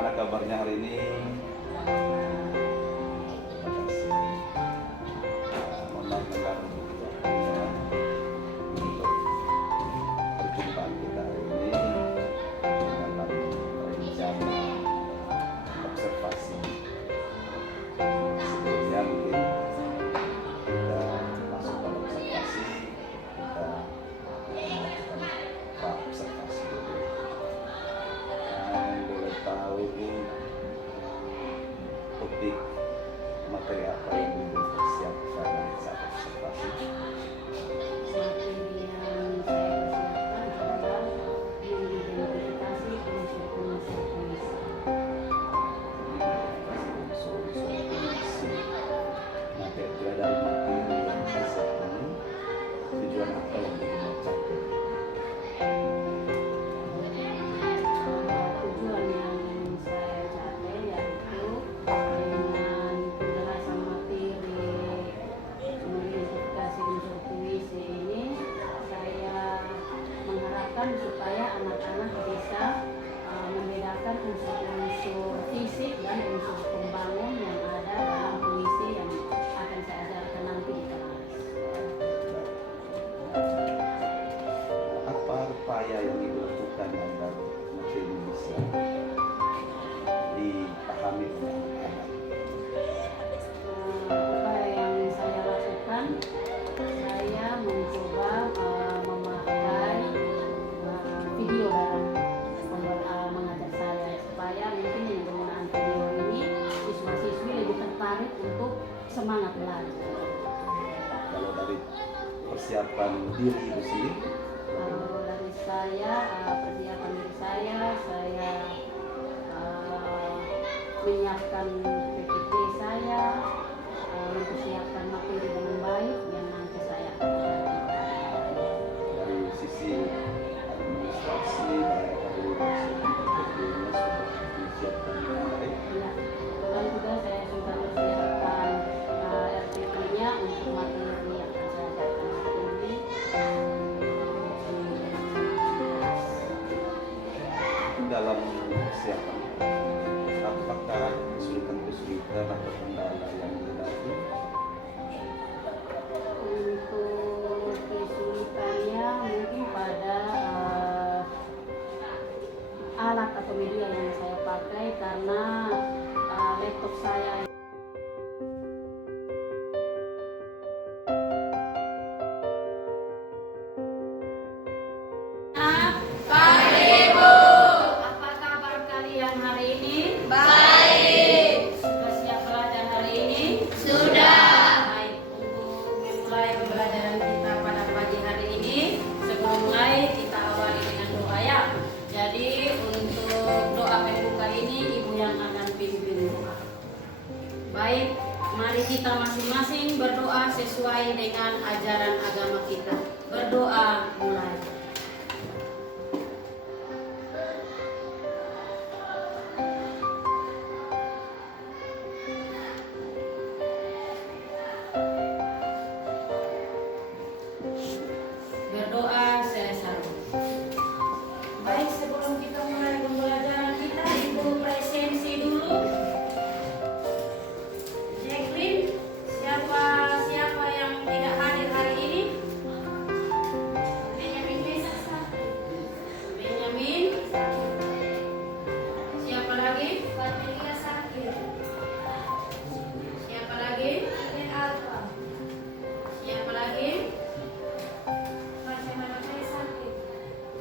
bagaimana kabarnya hari ini? Terima kasih. Mohon maaf mengganggu begitu waktunya untuk perjumpaan kita hari ini dalam rencana observasi. Sebelumnya mungkin kita masuk pada observasi, kita melakukan pra-observasi dulu. Dan boleh tahu topik materi apa yang dipersiapkan saat observasi? Materi yang saya persiapkan adalah mengidentifikasi unsur-unsur puisi. Materi dari materi yang disiapkan ini tujuan apa yang dicapai? Tujuan yang saya capai yaitu dengan penjelasan materi mengidentifikasi unsur puisi ini, saya mengharapkan supaya anak-anak bisa membedakan unsur-unsur fisik dan unsur pembangun yang ada dalam puisi yang akan saya ajarkan nanti di kelas. Apa upaya yang dilakukan agar materi bisa dipahami oleh anak-anak? Apa yang saya lakukan, saya mencoba memakai video dalam mengajar saya, supaya mungkin dengan penggunaan video ini siswa-siswi lebih tertarik untuk semangat belajar. Kalau dari persiapan diri itu sendiri, Kalau dari saya, persiapan diri saya menyiapkan PPT saya, mempersiapkan materi dengan baik yang nanti saya akan dari sisi administrasi baik dari PPT-nya sudah disiapkan dengan baik. ya. Dan juga saya sudah mempersiapkan RPP-nya untuk materi yang akan saya ajarkan nanti di Dalam persiapan apakah kesulitan atau kendala yang dihadapi? Untuk kesulitannya mungkin pada alat atau media yang saya pakai, karena laptop saya Apa kabar kalian hari ini? Baik. Sudah siap belajar hari ini? Sudah. Baik, untuk memulai pembelajaran kita pada pagi hari ini, sebelum mulai kita awali dengan doa ya. Jadi untuk doa pembuka ini ibu yang akan pimpin doa. Baik, mari kita masing-masing berdoa sesuai dengan ajaran agama kita. Berdoa mulai. Berdoa selesai. Baik, sebelum kita mulai pembelajaran kita, ibu presensi dulu. Jacqueline, siapa yang tidak hadir hari ini? Benjamin. Siapa lagi? Siapa lagi? Siapa lagi?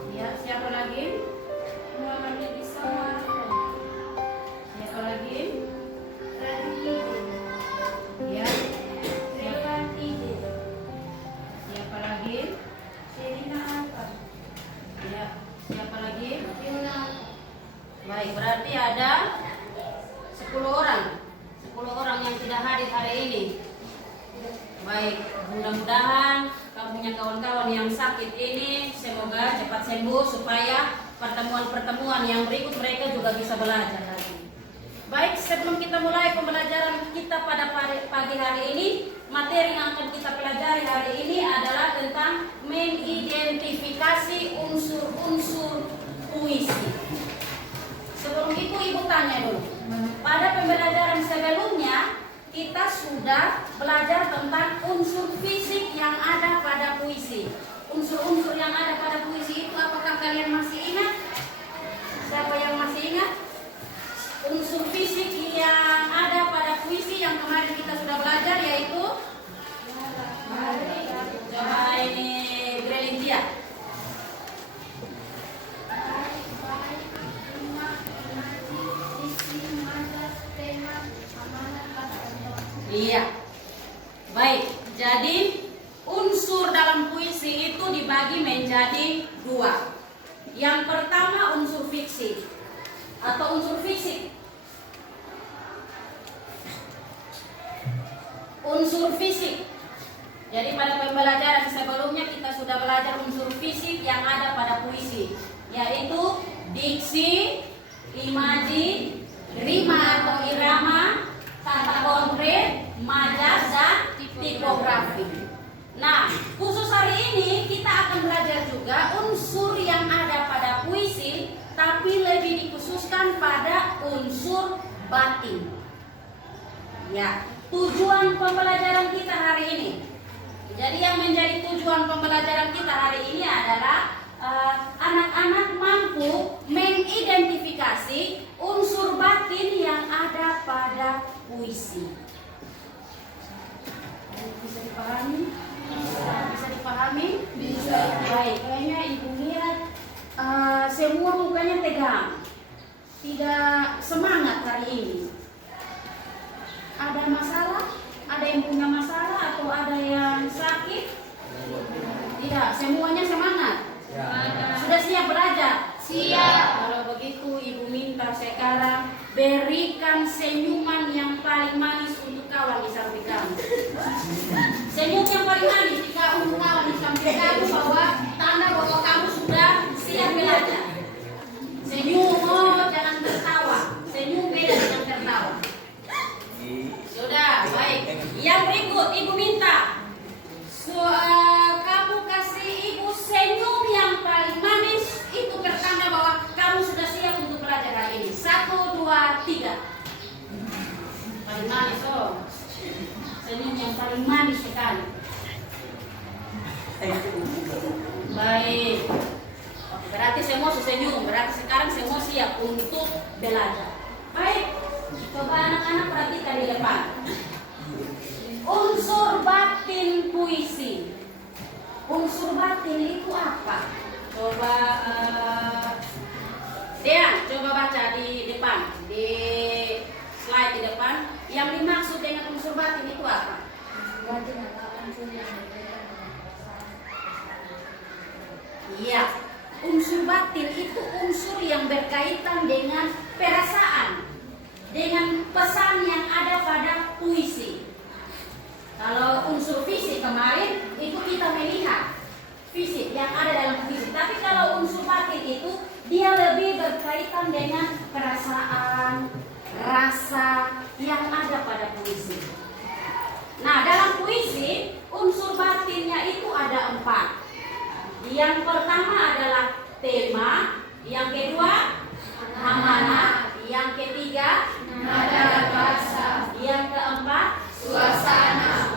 Ya, siapa lagi? Siapa lagi? Ya. Siapa lagi? Ya, siapa lagi? Baik, berarti ada 10 orang. 10 orang yang tidak hadir hari ini. Baik, mudah-mudahan kamu punya kawan-kawan yang sakit ini semoga cepat sembuh supaya pertemuan-pertemuan yang berikut mereka juga bisa belajar lagi. Baik, sebelum kita mulai pembelajaran kita pada pagi hari ini, materi yang akan kita pelajari hari ini adalah tentang mengidentifikasi unsur-unsur puisi. Sebelum itu ibu tanya dulu. Pada pembelajaran sebelumnya kita sudah belajar tentang unsur fisik yang ada pada puisi. Unsur-unsur yang ada pada puisi itu apakah kalian masih ingat? Siapa yang masih ingat? Unsur fisik yang ada pada puisi yang kemarin kita sudah belajar yaitu coba ini Grelintia. Iya. Baik, jadi unsur dalam puisi itu dibagi menjadi dua. Yang pertama unsur fiksi atau unsur fisik. Unsur fisik. Jadi pada pembelajaran sebelumnya kita sudah belajar unsur fisik yang ada pada puisi, yaitu diksi, imaji, rima atau irama, kata konkret, majas, dan tipografi. Nah, khusus hari ini kita akan belajar juga unsur yang ada pada puisi, tapi lebih dikhususkan pada unsur batin. Ya, tujuan pembelajaran kita hari ini. Jadi yang menjadi tujuan pembelajaran kita hari ini adalah anak-anak mampu mengidentifikasi unsur batin yang ada pada puisi. Bisa dipahami? Bisa dipahami? Bisa. Baik, kayaknya Ibu lihat semua mukanya tegang, tidak semangat hari ini. Ada masalah? Ada yang punya masalah atau ada yang sakit? Tidak, semuanya semangat. Sudah siap belajar? Siap. Kalau begitu Ibu minta sekarang berikan senyuman yang paling manis untuk kawan di samping kamu. Senyum yang paling manis jika untuk kawan di samping kamu bahwa tanda bahwa kamu sudah siap belajar. Senyum, oh, jangan tertawa. Senyum beda dengan tertawa. Sudah, baik. Yang berikut Ibu minta kamu kasih Ibu senyum yang paling manis. Itu pertanda bahwa kamu sudah siap untuk belajar hari ini. 1, 2, 3. Paling manis, oh. Senyum yang paling manis sekali. Baik. Berarti semua senyum. Berarti sekarang semua siap untuk belajar. Baik. Coba anak-anak perhatikan di depan. Unsur batin puisi. Unsur batin itu apa? Coba Dean, coba baca di depan, di slide di depan. Yang dimaksud dengan unsur batin itu apa? Iya, unsur batin itu unsur yang berkaitan dengan perasaan, dengan pesan yang ada pada puisi. Kalau unsur fisik kemarin itu kita melihat fisik yang ada dalam puisi. Tapi kalau unsur batin itu dia lebih berkaitan dengan perasaan, rasa yang ada pada puisi. Nah, dalam puisi unsur batinnya itu ada 4. Yang pertama adalah tema, yang kedua amanat, yang ketiga nada bahasa, yang keempat suasana.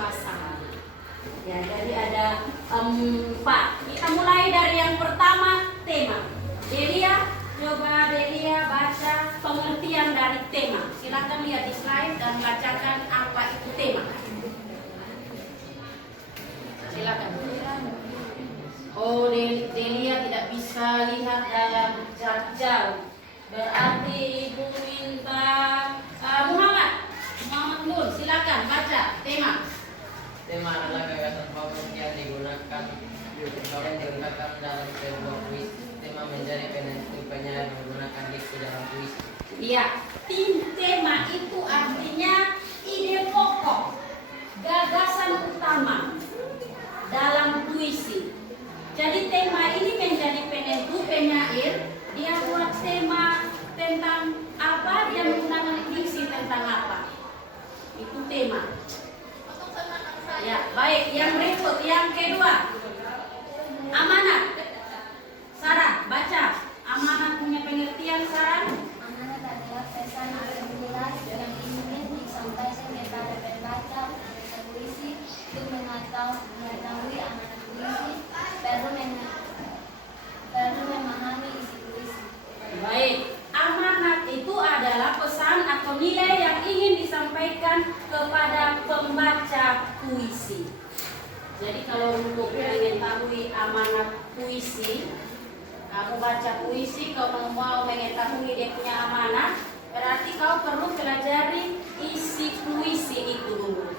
Ya, jadi ada 4. Kita mulai dari yang pertama, tema. Delia, coba Delia baca pengertian dari tema. Silakan lihat di slide dan bacakan apa itu tema. Silakan. Oh, Delia tidak bisa lihat dalam jarak jauh. Berarti Ibu minta Muhammad Nur, silakan baca tema. Tema adalah gagasan pamuk yang digunakan dalam sebuah puisi. Tema menjadi penentu penyair menggunakan diksi dalam puisi. Iya, tema itu artinya ide pokok, gagasan utama dalam puisi. Jadi tema ini menjadi penentu penyair. Dia buat tema tentang apa, dia menggunakan diksi tentang apa. Itu tema. Ya, baik. Yang berikut, yang kedua, amanat. Sarah, baca. Amanat punya pengertian, Sarah. Amanat adalah disampaikan kepada pembaca puisi. Jadi kalau untuk mengetahui amanat puisi, kamu baca puisi, kau mau mengetahui dia punya amanat, berarti kau perlu pelajari isi puisi itu dulu.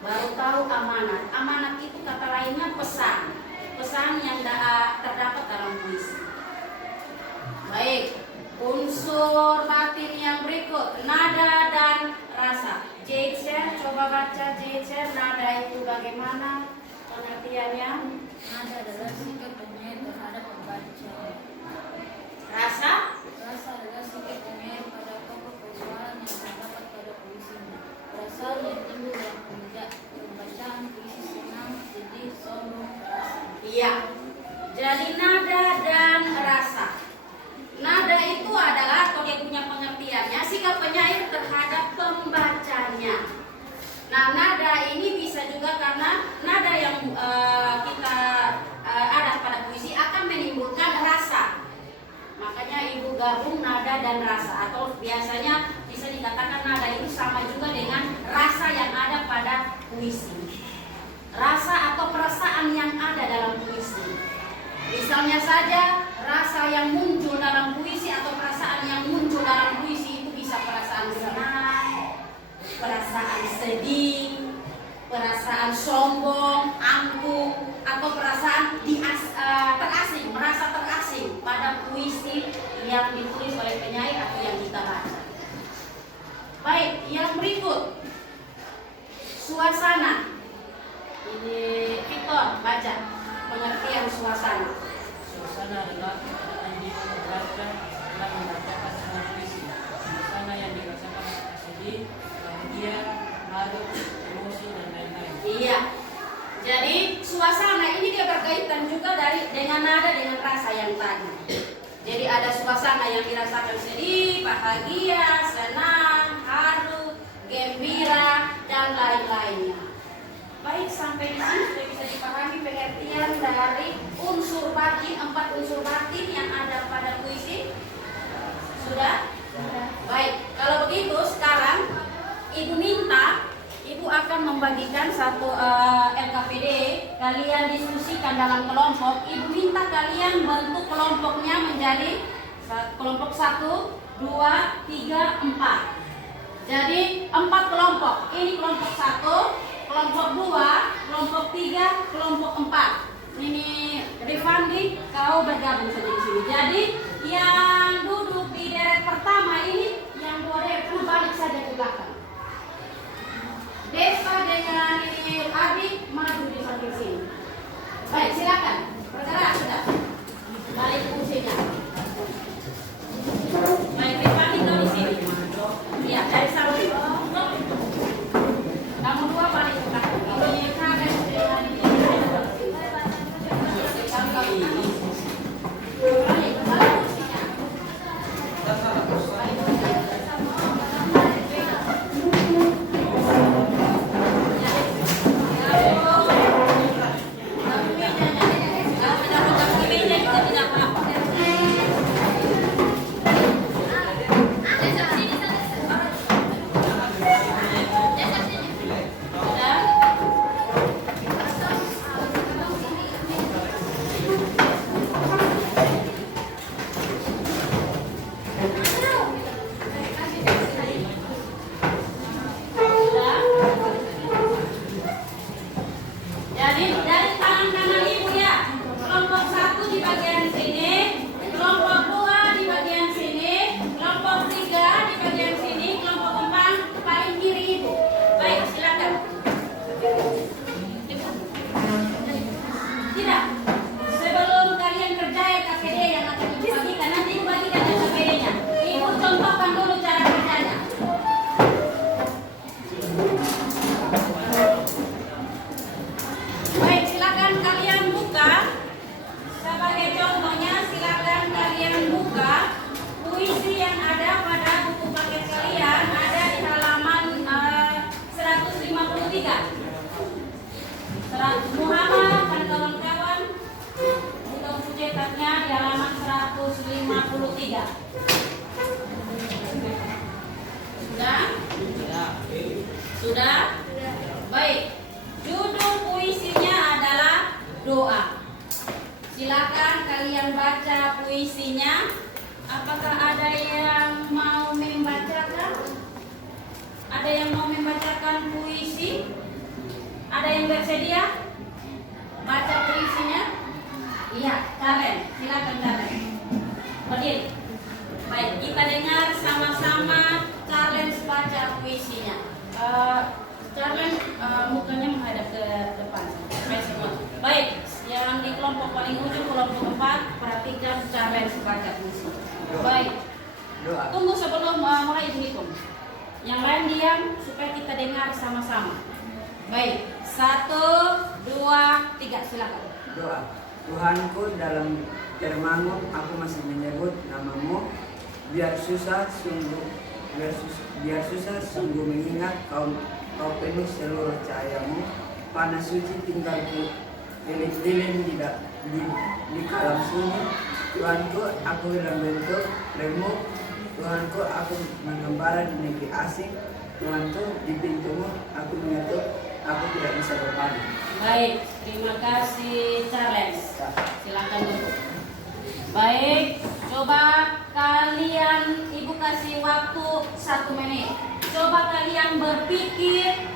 Baru tahu amanat. Amanat itu kata lainnya pesan. Pesan yang terdapat dalam puisi. Baik, unsur batin yang berikut, nada dan rasa. Jejer, coba baca Jejer, nada itu bagaimana pengertiannya? Nada adalah sikap penyair terhadap pembaca. Rasa? Rasa adalah sikap penyair pada pokok persoalan yang terdapat pada puisinya. Perasaan yang timbul dalam pembacaan puisi senang, sedih, sombong, rasa. Iya. Jadi nada dan rasa. Nada itu adalah, atau dia punya pengertiannya, sikap penyair terhadap pembacanya. Nah, nada ini bisa juga karena nada yang kita ada pada puisi akan menimbulkan rasa. Makanya ibu gabung nada dan rasa, atau biasanya bisa dikatakan nada itu sama juga dengan rasa yang ada pada puisi. Rasa atau perasaan yang ada dalam puisi. Misalnya saja rasa yang muncul dalam puisi atau perasaan yang muncul dalam puisi itu bisa perasaan senang, perasaan sedih, perasaan sombong, angkuh, atau perasaan terasing, merasa terasing pada puisi yang ditulis oleh penyair atau yang kita baca. Baik, yang berikut suasana. Ini Victor baca pengertian suasana. Suasana adalah keadaan di mana pembaca telah membacakan sebuah puisi. Suasana yang dirasakan sedih, bahagia, haru, emosi, dan lain-lain. Iya. Jadi suasana ini dia berkaitan juga dengan nada dengan rasa yang tadi. Jadi ada suasana yang dirasakan sedih, bahagia, senang, haru, gembira, dan lain-lainnya. Baik, sampai di sini sudah bisa dipahami pengertian dari unsur batin, 4 unsur batin yang ada pada puisi. Sudah? Baik, kalau begitu sekarang Ibu minta, Ibu akan membagikan satu LKPD. Kalian diskusikan dalam kelompok. Ibu minta kalian bentuk kelompoknya menjadi kelompok 1, 2, 3, 4. Jadi 4 kelompok. Ini kelompok 1, kelompok 2, kelompok 3, kelompok 4. Ini Rifandi, kau bergabung saja di sini. Jadi yang duduk di deret pertama ini, yang 2 deret balik saja ke belakang. Desa dengan ini Adik maju di samping sini. Baik, silakan. Bergerak sudah. Balik fungsinya. Baik, Rifandi kau di sini. Ya, dari samping. Kamu 2 balik ke belakang. Ini kades dengan ini. Balik fungsinya. Jadi dari tangan kanan ibu ya, kelompok 1 di bagian sini, kelompok 2 di bagian sini, kelompok 3 di bagian sini, kelompok 4 paling kiri ibu. Baik, silakan. Tidak, sebelum kalian kerjain KPD yang akan ibu bagikan, nanti ibu bagikan KPD-nya. Ibu contohkan dulu cara kerjanya. Baik, silakan kalian buka. Sebagai contohnya, silakan kalian buka puisi yang ada pada buku paket kalian, ada di halaman 153. Muhammad dan kawan-kawan untuk cetaknya di halaman 153. yang mau membacakan puisi? Ada yang bersedia? Baca puisinya? Iya, Karen. Silakan Karen. Berdiri. Baik, kita dengar sama-sama Charles baca puisinya. Charles mukanya menghadap ke depan. Baik semua. Baik, yang di kelompok paling ujung kelompok 4 perhatikan Charles baca puisi. Baik. Tunggu sebelum mulai hitung. Yang lain diam supaya kita dengar sama-sama. Baik, 1, 2, 3, silakan. Doa. Tuhanku, dalam termangu aku masih menyebut namamu. Biar susah sungguh mengingat kau penuh seluruh cahayamu. Panas suci tinggalku lilin di kalam sunyi. Tuhanku, aku hilang bentuk remuk. Tuhanku, aku mengembara di negeri asing. Tuhanku, di pintumu aku mengetuk. Aku tidak bisa berpaling. Baik, terima kasih Charles. Silakan duduk. Baik, coba kalian, Ibu kasih waktu 1 menit. Coba kalian berpikir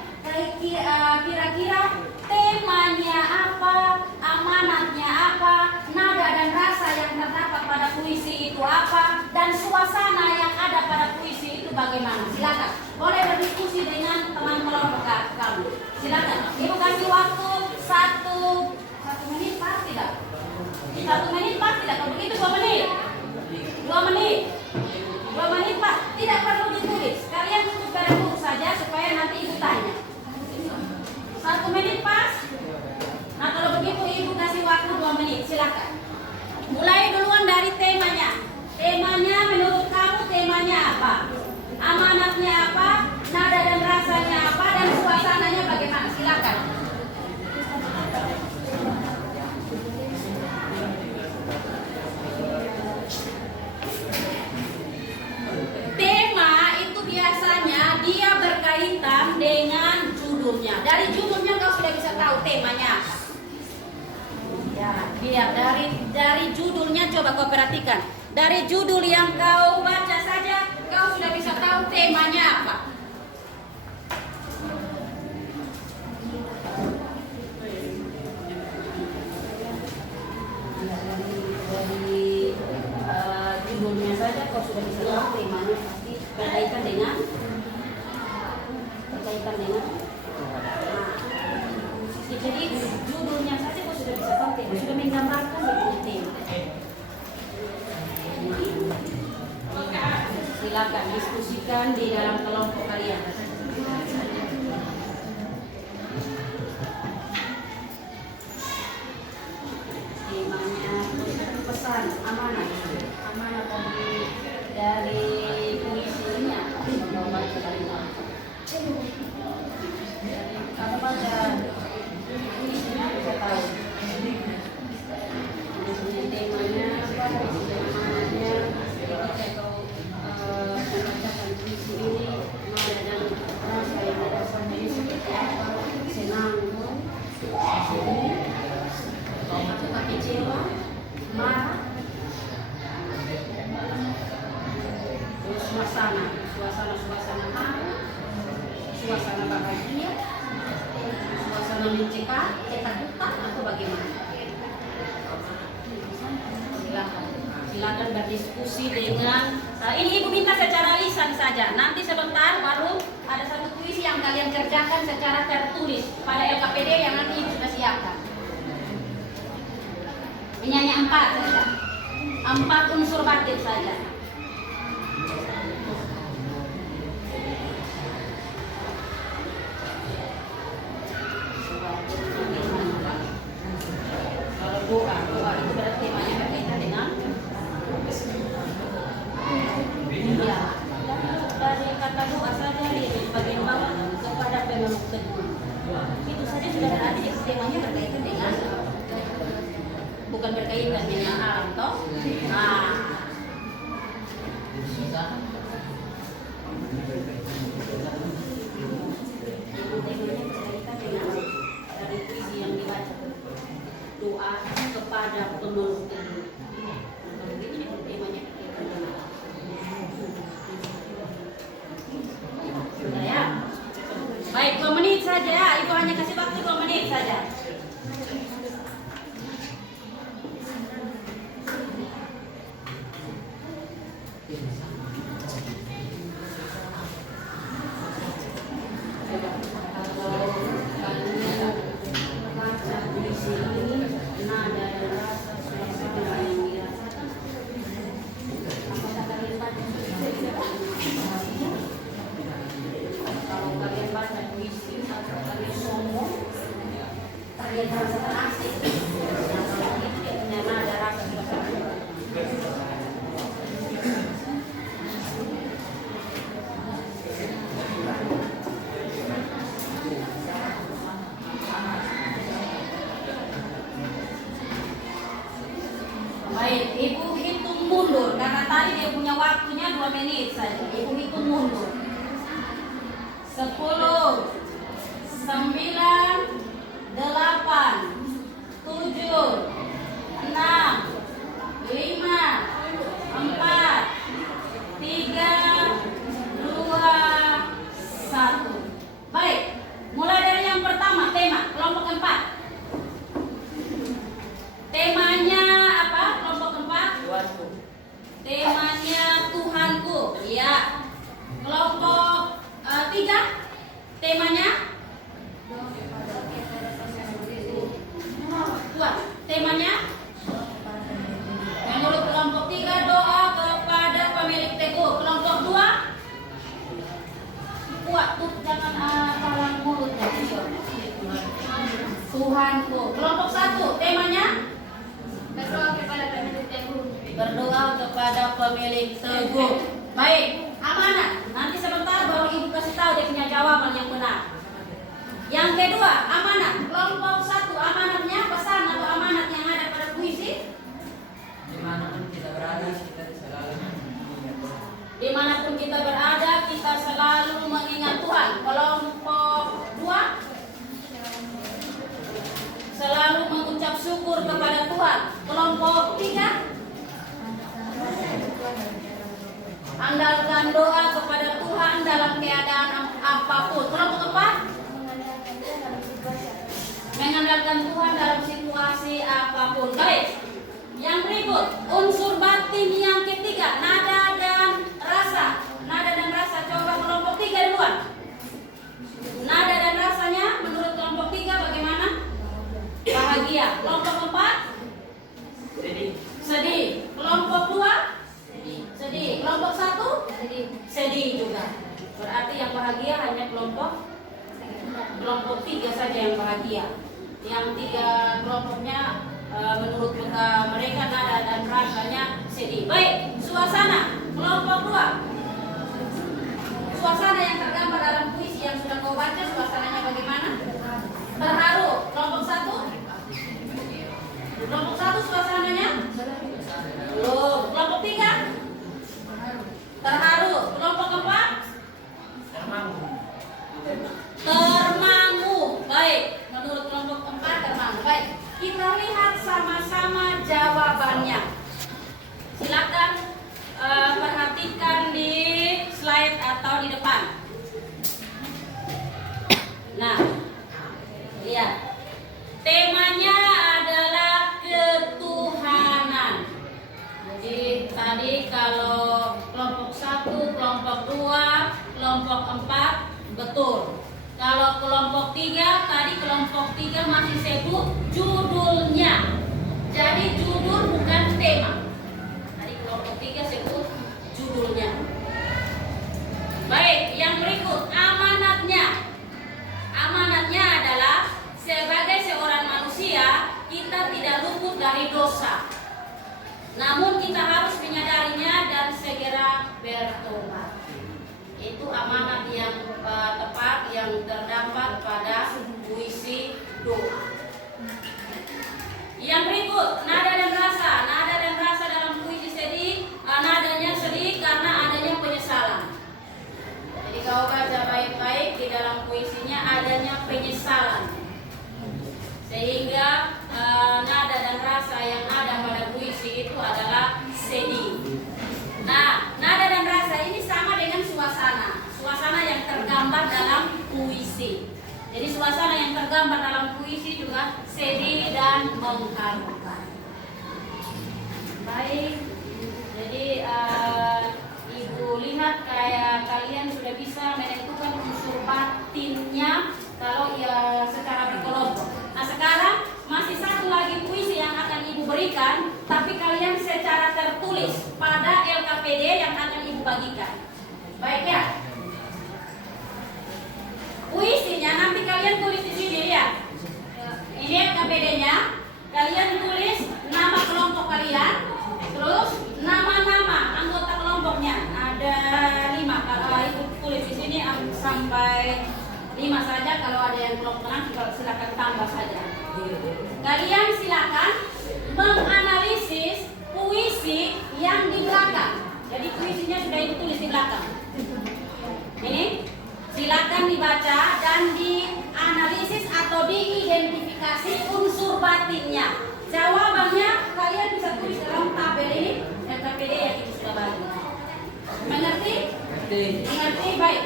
kira-kira temanya apa, amanatnya apa, nada dan rasa yang terdapat pada puisi itu apa, dan suasana yang ada pada puisi itu bagaimana. Silakan, boleh berdiskusi dengan teman kelompok kamu. Silakan, Ibu kasih waktu 1 menit pas tidak? 1 menit pas tidak? Kalau begitu 2 menit. 2 menit. 2 menit Pak, tidak perlu ditulis. Kalian tutup buku saja supaya nanti Ibu tanya. 1 menit pas. Nah kalau begitu Ibu kasih waktu 2 menit. Silakan. Mulai duluan dari temanya. Temanya menurut kamu temanya apa? Amanatnya apa? Nada dan rasanya apa? Dan suasananya bagaimana? Silakan. Tema itu biasanya dia berkaitan dengan judulnya. Dari judulnya kau sudah bisa tahu temanya apa. Ya, biar dari judulnya coba kau perhatikan. Dari judul yang kau baca saja kau sudah bisa tahu temanya apa. Judulnya saja kau sudah bisa tahu temanya pasti berkaitan dengan jadi judulnya saja kau sudah bisa tahu tema, sudah menggambarkan tema. Silakan diskusikan di dalam kelompok kalian. Temanya pesan amanah dari puisinya. Kamu baca dari mana? Kamu baca puisinya bisa tahu. Temanya apa? Temanya ketika kau membacakan puisi ini nada dan rasa yang ada sampai seperti apa? Senang, sedih, atau kecewa, marah. Suasana haru, suasana bahagia, suasana mencekam, ketakutan atau bagaimana? Silakan berdiskusi dengan ini Ibu minta secara lisan saja. Nanti sebentar baru ada satu puisi yang kalian kerjakan secara tertulis pada LKPD yang nanti Ibu sudah siapkan. Menyanyi 4 saja, 4 unsur batin saja. Doa itu berarti temanya berkaitan dengan ya, dari kata doa saja di bagian bawah kepada pemeluk teguh itu saja sudah berarti temanya berkaitan dengan bukan berkaitan dengan alam toh. Nah, temanya berkaitan dengan dari puisi yang dibaca. Doa kepada pemeluk teguh. Kalau begini temanya sudah ya. menit saja. Kalau kalian baca puisi atau kalian ngomong, kalian harus asik. Nah, itu dia punya nada rasa suasana. Baik, Ibu hitung mundur karena tadi dia punya waktunya 2 menit saja. Ibu hitung mundur. 10, 9, 8, 7, 6, 5, 4, 3, 2, 1. Baik, mulai dari yang pertama, tema kelompok 4. Temanya apa? Kelompok 4. Tuanku. Temanya Tuhanku. Ya. Kelompok 3. Temanya Tuhan. Temanya menurut kelompok 3 doa kepada pemilik teguh. Kelompok 2 kuat tuh jangan halang mulutnya. Tuhanku. Kelompok 1 temanya Berdoa kepada pemilik teguh. berdoa kepada pemilik teguh. Baik, amanat. Nanti sebentar baru Ibu kasih tahu dia punya jawaban yang benar. Yang kedua, amanat. Kelompok 1 amanatnya pesan atau amanat yang ada pada puisi. Dimanapun kita berada, kita selalu mengingat Tuhan. Dimanapun kita berada, kita selalu mengingat Tuhan. Kelompok 2 selalu mengucap syukur kepada Tuhan. Kelompok 3 andalkan doa kepada Tuhan dalam keadaan apapun. Kelompok 4 mengandalkan Tuhan dalam situasi apapun. Baik, yang berikut unsur batin yang ketiga, nada dan rasa. Nada dan rasa, coba kelompok 3 duluan. Nada dan rasanya menurut kelompok 3 bagaimana? Bahagia. Kelompok 4 sedih. Kelompok 2 sedih. Kelompok 1 sedih juga. Berarti yang bahagia hanya kelompok 3 saja yang bahagia. Yang 3 kelompoknya menurut mereka nada dan rasanya sedih. Baik, suasana kelompok 2. Suasana yang tergambar dalam puisi yang sudah kau baca, suasananya bagaimana? Terharu. Kelompok 1 suasananya belum. Kelompok 3 terharu. Kelompok 4 termangu. Baik, menurut kelompok 4 termangu. Baik, kita lihat sama-sama jawabannya. Silakan perhatikan di slide atau di depan. Nah, lihat. Temanya adalah ketuhanan. Jadi tadi kalau kelompok 1, kelompok 2, kelompok 4 betul. Kalau kelompok 3, tadi kelompok 3 masih sebut judulnya. Jadi judul bukan tema. Tadi kelompok 3 sebut judulnya. Baik, yang berikut amanatnya. Amanatnya adalah sebagai seorang manusia kita tidak luput dari dosa. Namun kita harus menyadarinya dan segera bertobat. Itu amanat yang tepat yang terdapat pada puisi doa. Yang berikut nada dan rasa. Nada dan rasa dalam puisi sedih, nadanya sedih karena adanya penyesalan. Jadi kau baca baik-baik di dalam puisinya adanya penyesalan. Sehingga nada dan rasa yang ada pada puisi itu adalah sedih. Nah, nada dan rasa ini sama dengan suasana. Suasana yang tergambar dalam puisi. Jadi suasana yang tergambar dalam puisi juga sedih dan mengharukan. Baik, jadi Ibu lihat kayak kalian sudah bisa menentukan unsur batinnya kalau ya secara berkelompok. Nah sekarang masih satu lagi puisi yang akan Ibu berikan, tapi kalian secara tertulis pada LKPD yang akan Ibu bagikan. Baik ya? Puisinya nanti kalian tulis di sini ya. Ini LKPD-nya. Kalian tulis nama kelompok kalian, terus nama-nama anggota kelompoknya. Ada 5. Kalau Ibu tulis di sini sampai 5 saja. Kalau ada yang belum tenang silakan tambah saja. Kalian silakan menganalisis puisi yang di belakang. Jadi puisinya sudah Ibu tulis di belakang. Ini silakan dibaca dan dianalisis atau diidentifikasi unsur batinnya. Jawabannya kalian bisa tulis dalam tabel ini LKPD yang Ibu sudah bagi. Mengerti? Mengerti? Baik.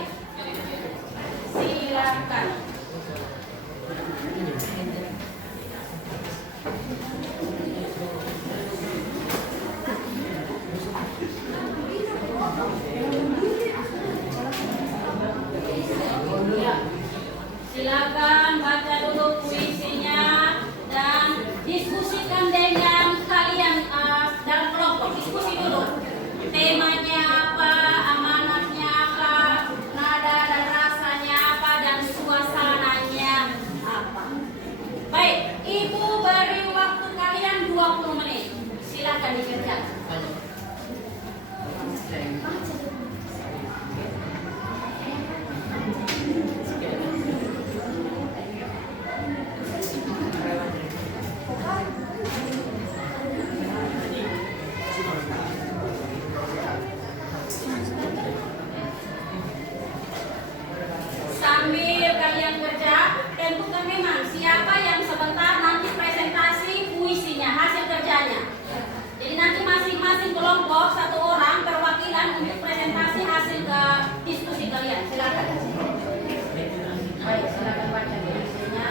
Silakan. Ya. Silakan baca dulu puisinya dan diskusikan dengan kalian dalam kelompok. Diskusi dulu. Temanya apa, amanatnya apa, nada dan rasanya apa, dan suasananya apa. Baik, Ibu beri waktu kalian 20 menit. Silakan dikerjakan. Sambil kalian kerja, tentukan memang siapa yang sebentar nanti presentasi puisinya, hasil kerjanya. Jadi nanti masing-masing kelompok 1 orang perwakilan untuk presentasi hasil ke diskusi kalian. Silakan. Baik, silakan baca puisinya.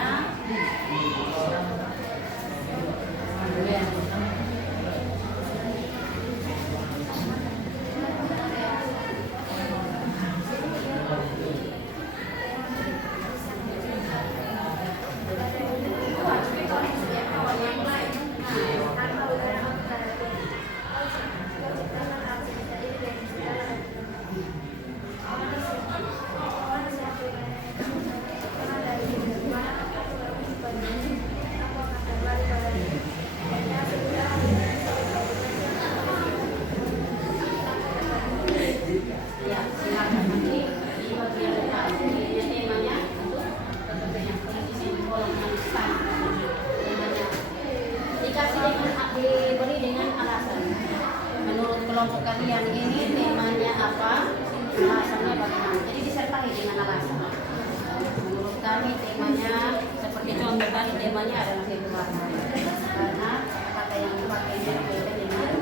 Ya, silakan nanti di bagian depan ini temanya untuk posisi golongan sama. Temanya dikasih dengan diberi dengan alasan. Menurut kelompok kalian ini temanya apa? Alasannya bagaimana? Jadi disertai dengan alasan. Menurut kami temanya seperti contoh tadi temanya adalah Februari. Karena kata yang dipakai berbeda dengan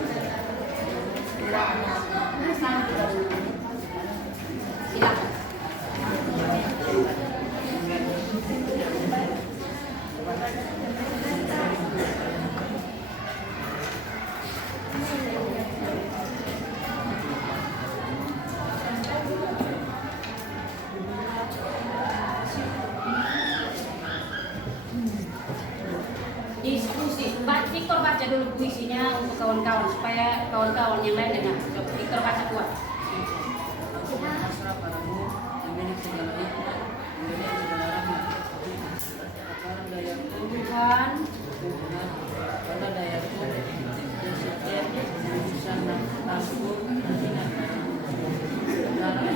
sama juga dengan silakan. Diskusi. Victor baca dulu puisinya untuk kawan-kawan supaya kawan-kawan yang lain dengar. Coba Victor baca kuat. Pasrah padamu, milik segala itu, memberi segala rahmat. Karena dayaku, Tuhan, karena dayaku, dan setiap urusan aku tidak karena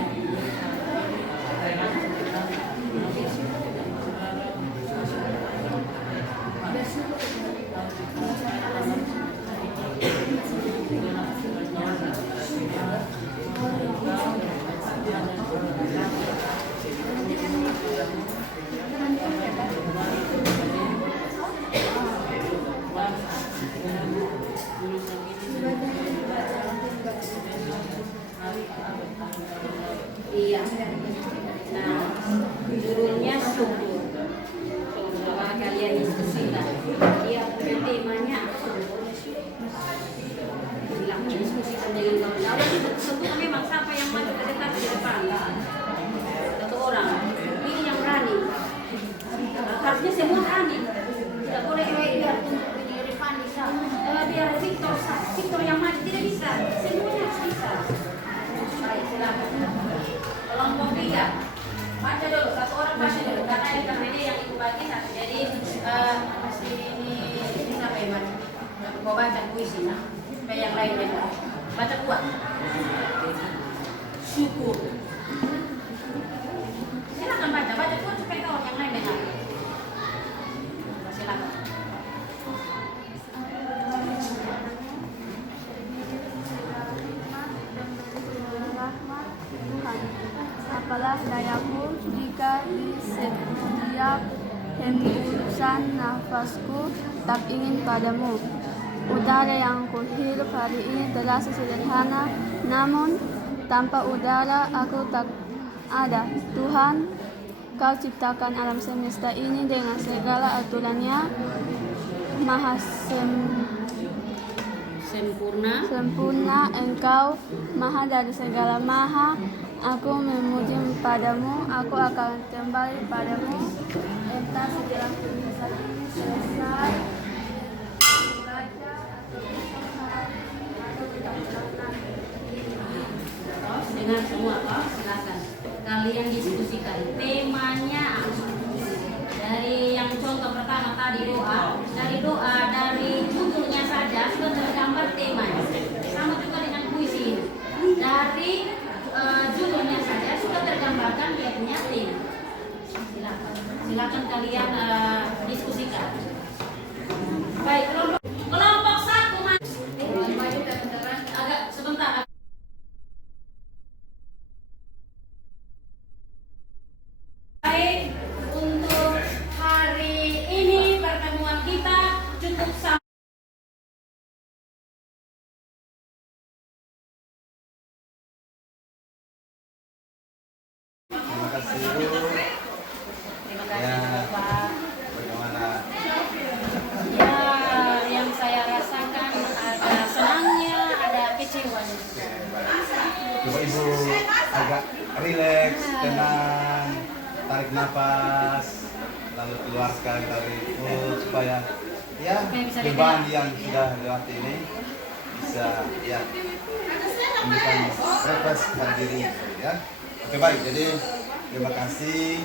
iya. Nah, judulnya syukur. ya. Baca dulu, satu orang baca dulu karena ini yang ibu bagi satu. Jadi ini siapa yang baca? Mau baca puisi, nah. Supaya yang lain dengar. Baca kuat. Syukur. Silakan baca kuat supaya kawan yang lain dengar. Silakan. Tuhan, apalah dayaku jika di setiap hembusan nafasku tak ingin padamu. Udara yang kuhirup hari ini terasa sederhana, namun tanpa udara aku tak ada. Tuhan, Kau ciptakan alam semesta ini dengan segala aturannya, maha sempurna. Engkau maha dari segala maha. Aku memuji padamu, aku akan kembali padamu. Entah setelah tulisan ini selesai, baca atau tidak pernah. Dengar semua, silakan. Kalian diskusikan temanya apa. Dari yang contoh pertama tadi doa, dari judulnya saja sudah tergambar temanya. Sama juga dengan puisi. Dari judulnya saja sudah tergambarkan dia punya tema. Silakan kalian diskusikan. Baik, kelompok satu agak sebentar. Baik, untuk hari ini pertemuan kita cukup sampai. Terima kasih Bu. Terima kasih Ya, Bapak. bagaimana? Ya, yang saya rasakan ada senangnya, ada kecewanya. Coba Ibu agak rileks, tenang, tarik nafas, lalu keluarkan dari mulut supaya ya bisa beban didengar. yang sudah lewat ini bisa ya memberikan refresh pada diri ya. Oke baik, jadi terima kasih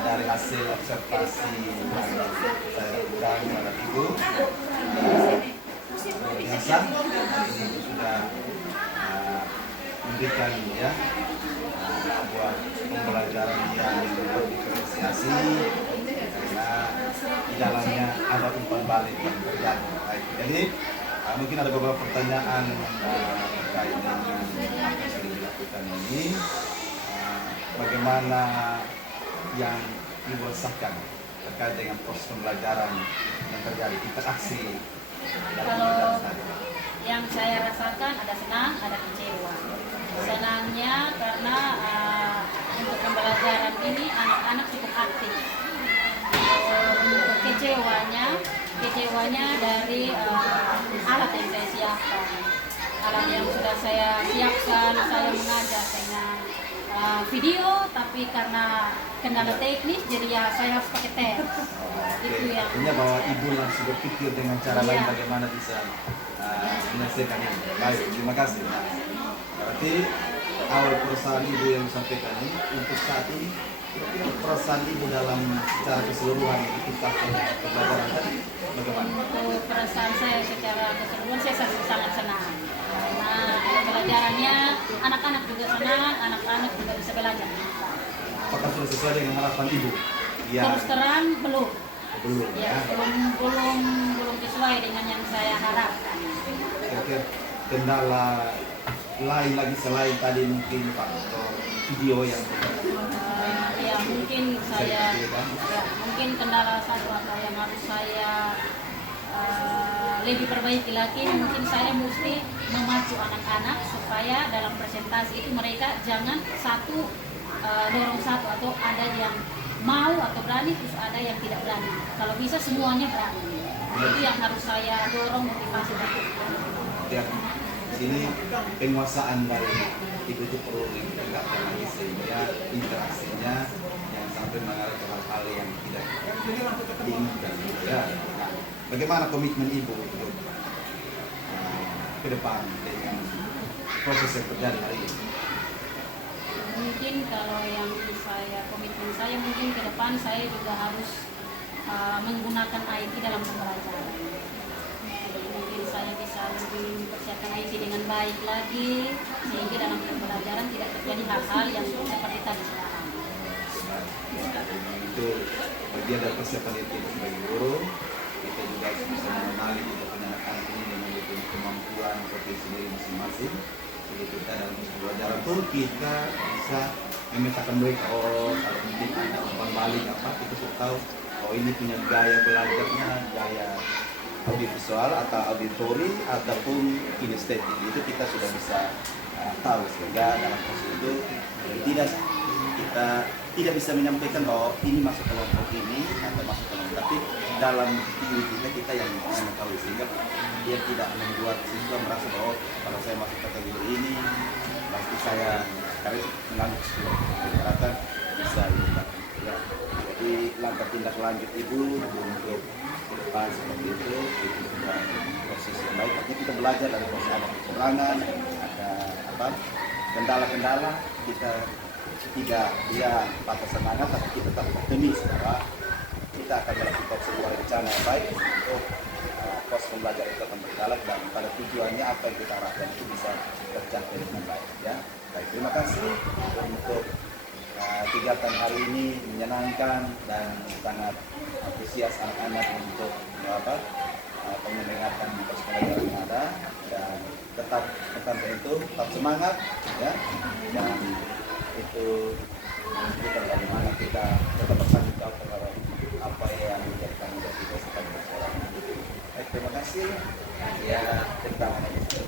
dari hasil observasi yang saya lakukan kepada Ibu. Luar biasa, ini sudah memberikan ya sebuah pembelajaran yang diferensiasi karena di dalamnya ada umpan balik yang terjadi. Baik, jadi mungkin ada beberapa pertanyaan terkait dengan apa yang sudah dilakukan ini. Bagaimana yang Ibu rasakan terkait dengan proses pembelajaran yang terjadi, interaksi dalam pembelajaran tadi? Yang saya rasakan ada senang, ada kecewa. Senangnya karena untuk pembelajaran ini anak-anak cukup aktif. Untuk kecewanya dari alat yang saya siapkan. Alat yang sudah saya siapkan, saya mengajar dengan video, tapi karena kendala teknis jadi ya saya harus pakai tes. Itu yang Artinya bahwa Ibu langsung berpikir dengan cara lain Iya. bagaimana bisa menyelesaikan ini. Baik, terima kasih. Nah, berarti awal perusahaan Ibu yang disampaikan ini untuk saat ini kira-kira perasaan Ibu dalam secara keseluruhan kita pembelajaran tadi bagaimana? untuk perasaan saya secara keseluruhan saya sangat senang. Nah, pembelajarannya anak-anak juga senang, anak-anak juga bisa belajar. Apakah sudah sesuai dengan harapan Ibu? Ya, Terus terang belum. belum Ya, ya. belum sesuai dengan yang saya harapkan. Kira-kira kendala lain lagi selain tadi mungkin faktor video yang Ya mungkin saya mungkin kendala satu atau yang harus saya lebih perbaiki lagi, mungkin saya mesti memacu anak-anak supaya dalam presentasi itu mereka jangan satu dorong satu, atau ada yang mau atau berani terus ada yang tidak berani. Kalau bisa semuanya berani. Itu yang harus saya dorong motivasi berikutnya. ya, di sini penguasaan dari Ibu itu perlu ditingkatkan lagi sehingga interaksinya yang sampai mengarah ke hal-hal yang tidak diinginkan. Ya. Nah, bagaimana komitmen Ibu untuk ke depan dengan proses yang terjadi hari ini? mungkin kalau yang saya komitmen saya mungkin ke depan saya juga harus menggunakan IT dalam pembelajaran. Jadi mungkin saya bisa lebih mempersiapkan IT dengan baik lagi sehingga dalam pembelajaran tidak terjadi hal-hal yang seperti tadi sekarang. Itu bagian dari persiapan itu sebagai guru. Kita juga harus bisa mengenali kita punya anak ini dengan dia punya kemampuan seperti sendiri masing-masing. Jadi kita dalam pembelajaran pun kita bisa memetakan mereka, oh kalau mungkin ada umpan balik apa, kita sudah tahu oh ini punya gaya belajarnya, gaya audiovisual atau auditori ataupun kinestetik, itu kita sudah bisa tahu, sehingga dalam proses itu kita tidak bisa menyampaikan bahwa ini masuk kelompok ini atau masuk kelompok, tapi dalam diri kita yang mengetahui, sehingga dia tidak membuat siswa merasa bahwa kalau saya masuk kategori ini pasti saya harus mengambil sekolah. Harapkan bisa ya. Jadi langkah tindak lanjut itu untuk ke depan seperti itu juga proses yang baik. Artinya kita belajar dari proses, ada kekurangan, ada apa kendala-kendala, kita tidak patah semangat, tapi kita tetap optimis bahwa kita akan melakukan sebuah rencana yang baik untuk proses pembelajaran itu akan berjalan dan pada tujuannya apa yang kita harapkan itu bisa tercapai dengan baik. Ya, baik, terima kasih untuk kegiatan hari ini, menyenangkan dan sangat antusias anak-anak untuk penyelenggarakan proses pembelajaran yang ada, dan tetap semangat ya, dan itu menunjukkan bagaimana kita tetap bertanggung jawab terhadap apa yang menjadi tanggung jawab kita sebagai seorang. Terima kasih. Ya, terima kasih.